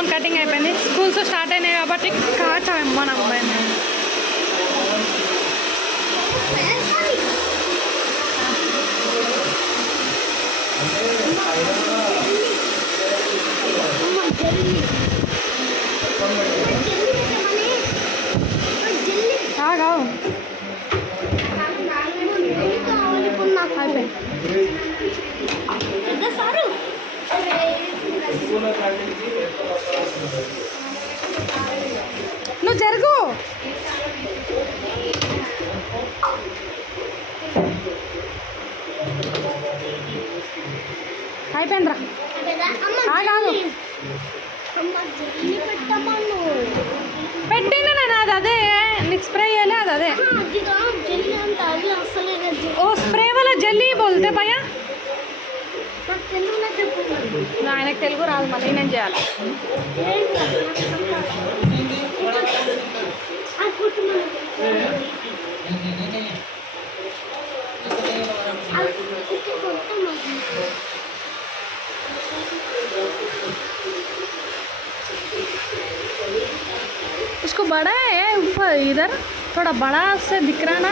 Pawan cutting అయిపోయింది. Schools start అయినాయి కాబట్టి కాచాం మన నువ్వు జరుగు. అయిపోయిందిరా. ఆగాగు. పెట్టిండు నేను అది అదే. నీకు స్ప్రే చేయాలి అది అదే. ఓ స్ప్రే వల్ల జల్లీ బోల్తే భయ్యా ఆయనకు తెలుగు రాదు మళ్ళీ నేను చేయాలి इसको बड़ा है ऊपर इधर थोड़ा बड़ा से दिख रहा ना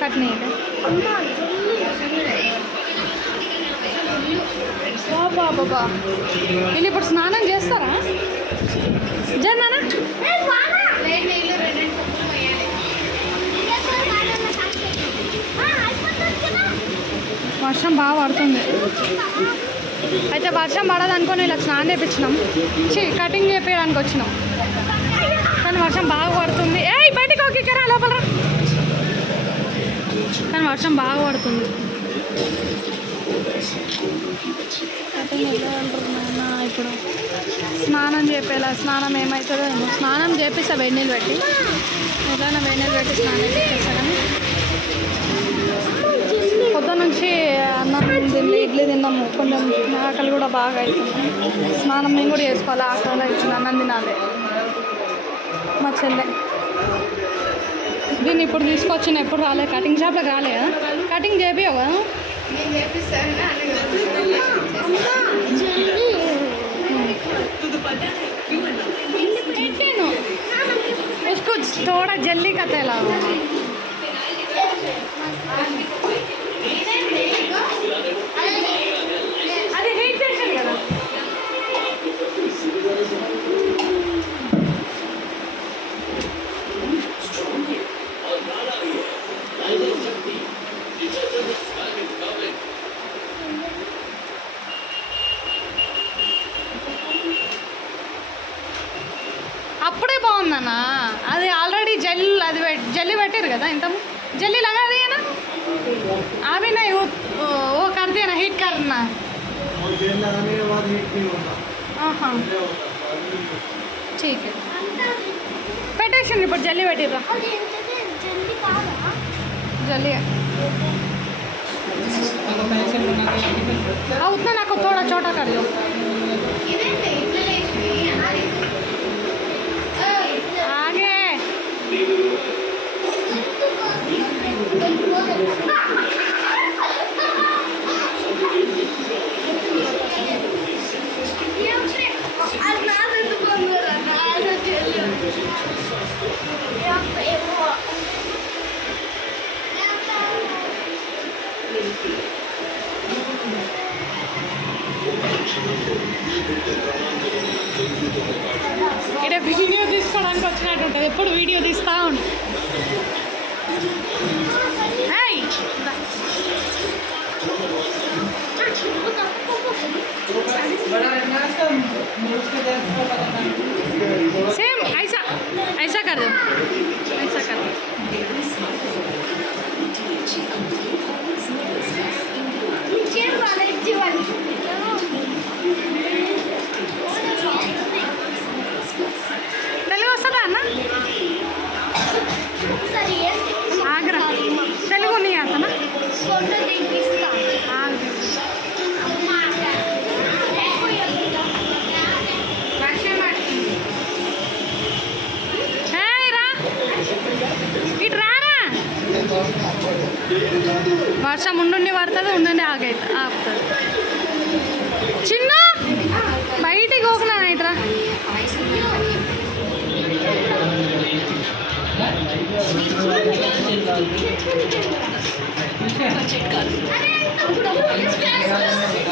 కట్నీ బాబా బాబా. వీళ్ళు ఇప్పుడు స్నానం చేస్తారా? జన్నానా వర్షం బాగా పడుతుంది. అయితే వర్షం పడదు అనుకొని ఇలా స్నానం చేయించినాం చి కటింగ్ చేపించడానికి వచ్చినాం. కానీ వర్షం బాగా పడుతుంది. ఏ బయటకు ఒక ఇక్కడ లోపల కానీ వర్షం బాగా పడుతుంది. ఇప్పుడు? స్నానం చేపేలా స్నానం ఏమవుతుందో ఏమో. స్నానం చేపిస్తా వేడి నీళ్ళు పెట్టి. ఎట్లైనా వేడి నీళ్ళు పెట్టి స్నానం చేపిస్తా కానీ పొద్దు నుంచి అన్నం తిండి ఇడ్లీ తిన్నాము కొంచెం ఆకలి కూడా బాగా అవుతుంది స్నానం మేము కూడా చేసుకోవాలి. ఆకలి అవుతుంది అన్నం తినాలి. మా చెల్లె. దీన్ని ఇప్పుడు తీసుకొచ్చిన ఎప్పుడు రాలే కటింగ్ షాప్లోకి రాలే కదా కటింగ్ చేపియవు కదా పెట్టాను उसको थोड़ा जल्दी का तेल అప్పుడే బాగుందన్న అది ఆల్రెడీ జెల్ అది పెట్- జెల్లీ పెట్టారు కదా ఇంత జెల్లీ लगा दिया ना अभी नहीं वो वो कर दिया ना हीट करना और तेल लगाने के बाद हीट नहीं होता हाँ ठीक है పెట్టేసింది ఇప్పుడు జల్లి పెట్టిర్రా జల్లి हाँ उतना ना को थोड़ा छोटा कर दो ఇక్కడ వీడియో తీసుకోవడానికి వచ్చినట్టు ఉంటుంది ఎప్పుడు వీడియో తీస్తా ఉండు ఏయ్! सेम ऐसा ऐसा कर दो ऐसा कर दो వర్షం ఉండుండి పడుతుంది ఉండుండి ఆగైతే ఆపుతుంది చిన్న బయటికి పోకున్నా నైట్రా ఇలాంటి